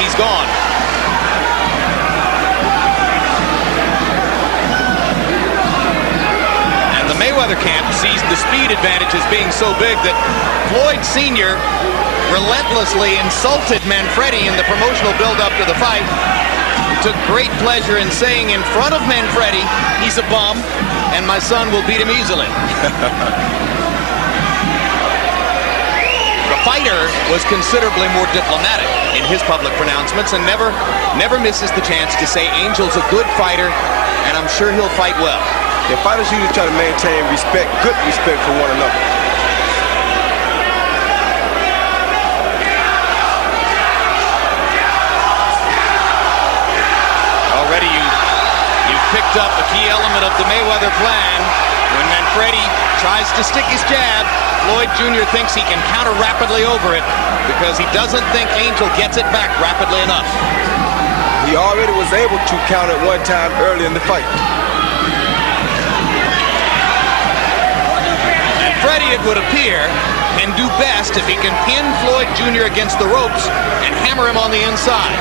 he's gone. And the Mayweather camp sees the speed advantage as being so big that Floyd Sr. relentlessly insulted Manfredy in the promotional build-up to the fight. He took great pleasure in saying in front of Manfredy, he's a bum, and my son will beat him easily. The fighter was considerably more diplomatic in his public pronouncements and never misses the chance to say Angel's a good fighter, and I'm sure he'll fight well. Yeah, fighters usually try to maintain respect, good respect for one another. Already you've picked up a key element of the Mayweather plan. When Manfredy tries to stick his jab, Floyd Jr. thinks he can counter rapidly over it because he doesn't think Angel gets it back rapidly enough. He already was able to counter one time early in the fight. Manfredy, it would appear, can do best if he can pin Floyd Jr. against the ropes and hammer him on the inside.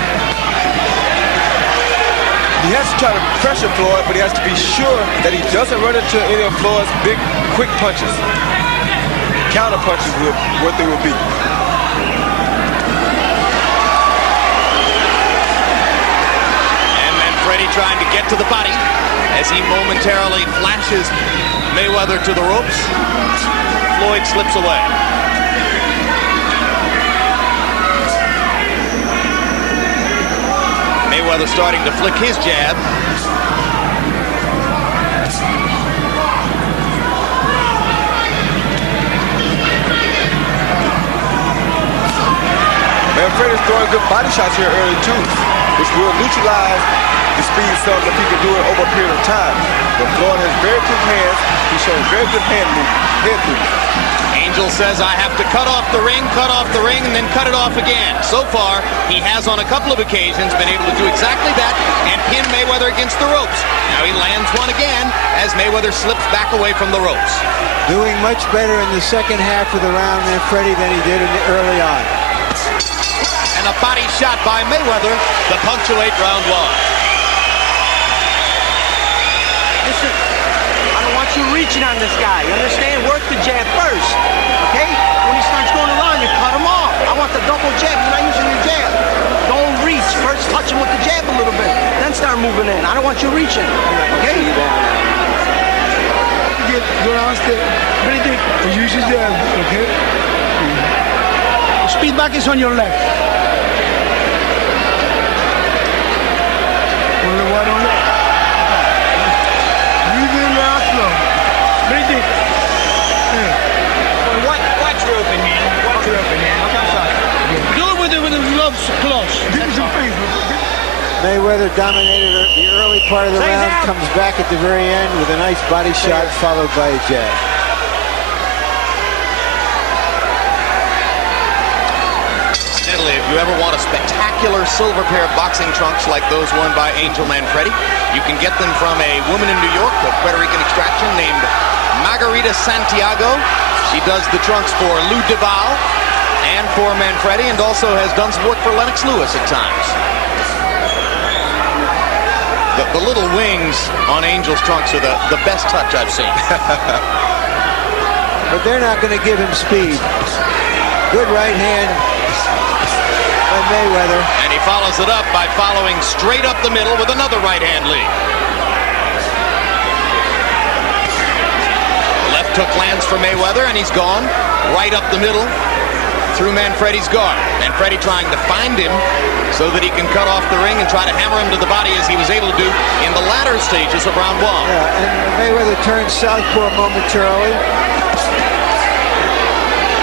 He has to try to pressure Floyd, but he has to be sure that he doesn't run into any of Floyd's big, quick punches. Counter punches what they will be. And Manfredy trying to get to the body as he momentarily flashes Mayweather to the ropes. Floyd slips away. Mayweather starting to flick his jab. Manfredy's throwing good body shots here early too, which will neutralize the speed some if he can do it over a period of time. But Floyd has very quick hands. He's showing very good head movement. Angel says, I have to cut off the ring, and then cut it off again. So far, he has on a couple of occasions been able to do exactly that and pin Mayweather against the ropes. Now he lands one again as Mayweather slips back away from the ropes. Doing much better in the second half of the round, Manfredy, than he did early on. And a body shot by Mayweather to punctuate round one. Listen, I don't want you reaching on this guy. You understand? Work the jab first, okay? When he starts going around, you cut him off. I want the double jab. You're not using your jab. Don't reach. First touch him with the jab a little bit. Then start moving in. I don't want you reaching, okay? Go downstairs. Use his jab, okay? Speed back is on your left. Only one on left. Breathe in now, slow. Breathe in. Watch your open hand. Watch your open hand. Okay, I'm sorry. Do it with the gloves close. Give me some face. Mayweather dominated the early part of the round, comes back at the very end with a nice body shot followed by a jab. Incidentally, if you ever want a spectacular silver pair of boxing trunks like those worn by Angel Manfredy, you can get them from a woman in New York of Puerto Rican extraction named Margarita Santiago. She does the trunks for Lou Duval and for Manfredy, and also has done some work for Lennox Lewis at times. The little wings on Angel's trunks are the best touch I've seen. But they're not going to give him speed. Good right hand by Mayweather. And he follows it up by following straight up the middle with another right hand lead. Left hook lands for Mayweather, and he's gone right up the middle through Manfredy's guard. Manfredy trying to find him so that he can cut off the ring and try to hammer him to the body as he was able to do in the latter stages of round one. Yeah, and Mayweather turned southpaw momentarily.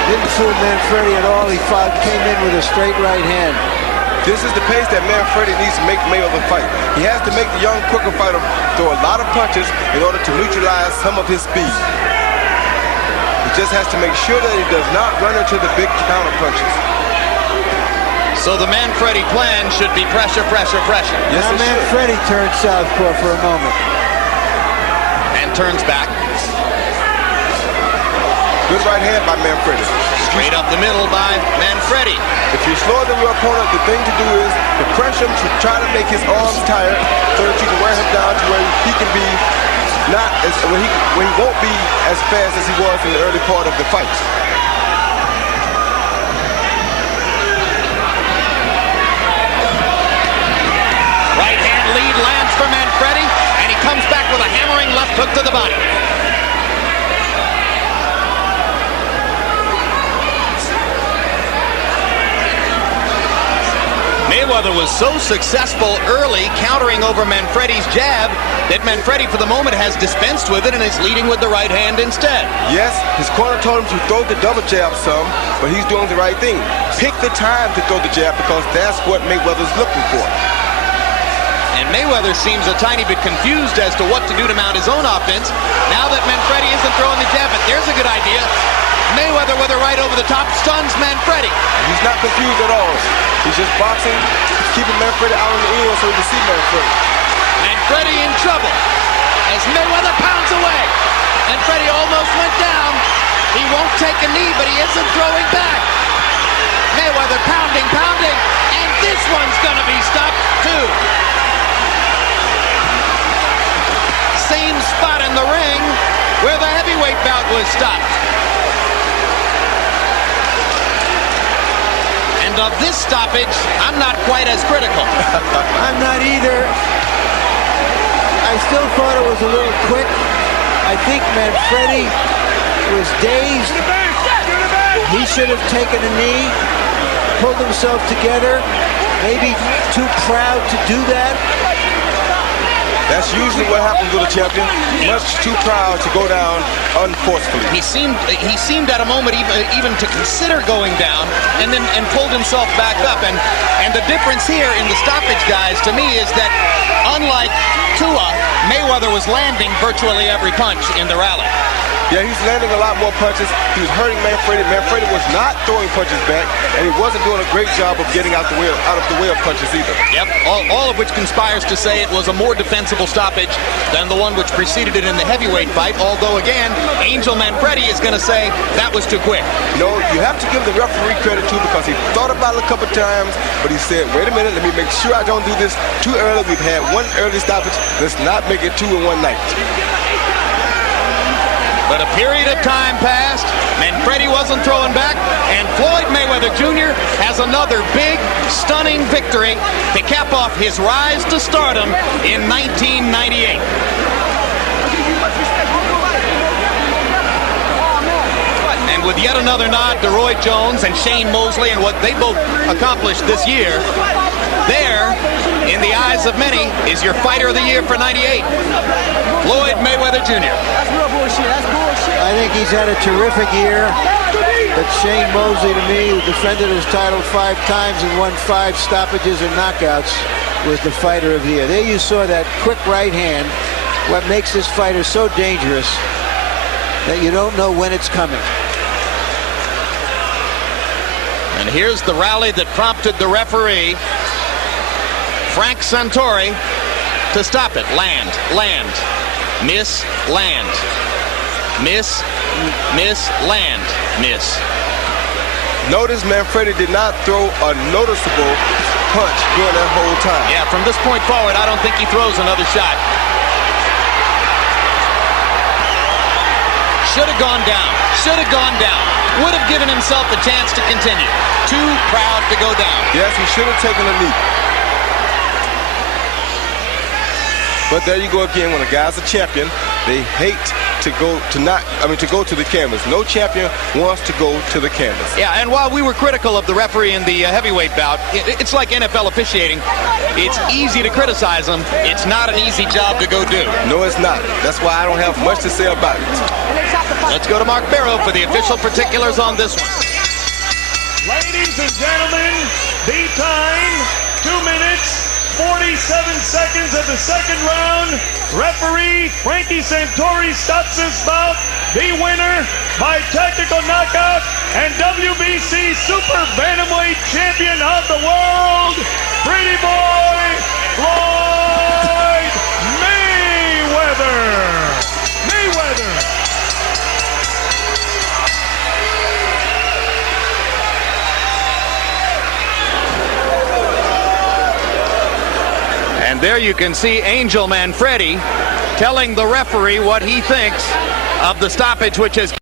Didn't fool Manfredy at all. He came in with a straight right hand. This is the pace that Manfredy needs to make Mayweather fight. He has to make the young, quicker fighter throw a lot of punches in order to neutralize some of his speed. He just has to make sure that he does not run into the big counter punches. So the Manfredy plan should be pressure, pressure, pressure. Yes, now Manfredy turned southpaw for a moment. And turns back. Good right hand by Manfredy. Straight up the middle by Manfredy. If you're slower than your opponent, the thing to do is to pressure him to try to make his arms tired so that you can wear him down to where he can be not as where he won't be as fast as he was in the early part of the fight. Right hand lead lands for Manfredy, and he comes back with a hammering left hook to the body. Mayweather was so successful early countering over Manfredy's jab that Manfredy for the moment has dispensed with it and is leading with the right hand instead. Yes, his corner told him to throw the double jab some, but he's doing the right thing. Pick the time to throw the jab because that's what Mayweather's looking for. And Mayweather seems a tiny bit confused as to what to do to mount his own offense now that Manfredy isn't throwing the jab. But there's a good idea. Mayweather with a right over the top stuns Manfredy. He's not confused at all. He's just boxing, keeping Manfredy out in the end so he can see Manfredy. Manfredy in trouble as Mayweather pounds away. Manfredy almost went down. He won't take a knee, but he isn't throwing back. Mayweather pounding, and this one's gonna be stopped too. Same spot in the ring where the heavyweight bout was stopped. And of this stoppage, I'm not quite as critical. I'm not either. I still thought it was a little quick. I think Manfredy was dazed. He should have taken a knee, pulled himself together, maybe too proud to do that. That's usually what happens with a champion. Much too proud to go down unforcefully. He seemed at a moment even to consider going down and pulled himself back up. And the difference here in the stoppage, guys, to me is that unlike Tua, Mayweather was landing virtually every punch in the rally. Yeah, he's landing a lot more punches. He was hurting Manfredy. Manfredy was not throwing punches back, and he wasn't doing a great job of getting out of the way of punches either. Yep, all of which conspires to say it was a more defensible stoppage than the one which preceded it in the heavyweight fight, although again, Angel Manfredy is going to say that was too quick. No, you have to give the referee credit too because he thought about it a couple times, but he said, wait a minute, let me make sure I don't do this too early. We've had one early stoppage. Let's not make it two in one night. But a period of time passed, Manfredy wasn't throwing back, and Floyd Mayweather Jr. has another big, stunning victory to cap off his rise to stardom in 1998. And with yet another nod to Roy Jones and Shane Mosley and what they both accomplished this year, there, in the eyes of many, is your fighter of the year for 98, Floyd Mayweather Jr. That's real bullshit. That's bullshit. I think he's had a terrific year. But Shane Mosley, to me, who defended his title 5 times and won 5 stoppages and knockouts, was the fighter of the year. There you saw that quick right hand, what makes this fighter so dangerous that you don't know when it's coming. And here's the rally that prompted the referee, Frank Santori, to stop it. Land, miss, land, miss, land, miss. Notice Manfredy did not throw a noticeable punch during that whole time. Yeah, from this point forward, I don't think he throws another shot. Should have gone down. Would have given himself a chance to continue. Too proud to go down. Yes, he should have taken a knee. But there you go again. When a guy's a champion, they hate to go to the canvas. No champion wants to go to the canvas. Yeah, and while we were critical of the referee in the heavyweight bout, it's like NFL officiating. It's easy to criticize them. It's not an easy job to go do. No, it's not. That's why I don't have much to say about it. Let's go to Mark Barrow for the official particulars on this one. Ladies and gentlemen, the time, 2 minutes, 47 seconds of the second round. Referee Frankie Santori stops this bout. The winner by technical knockout and WBC Super Bantamweight Champion of the World, Pretty Boy Floyd Mayweather. And there you can see Angel Manfredy telling the referee what he thinks of the stoppage, which has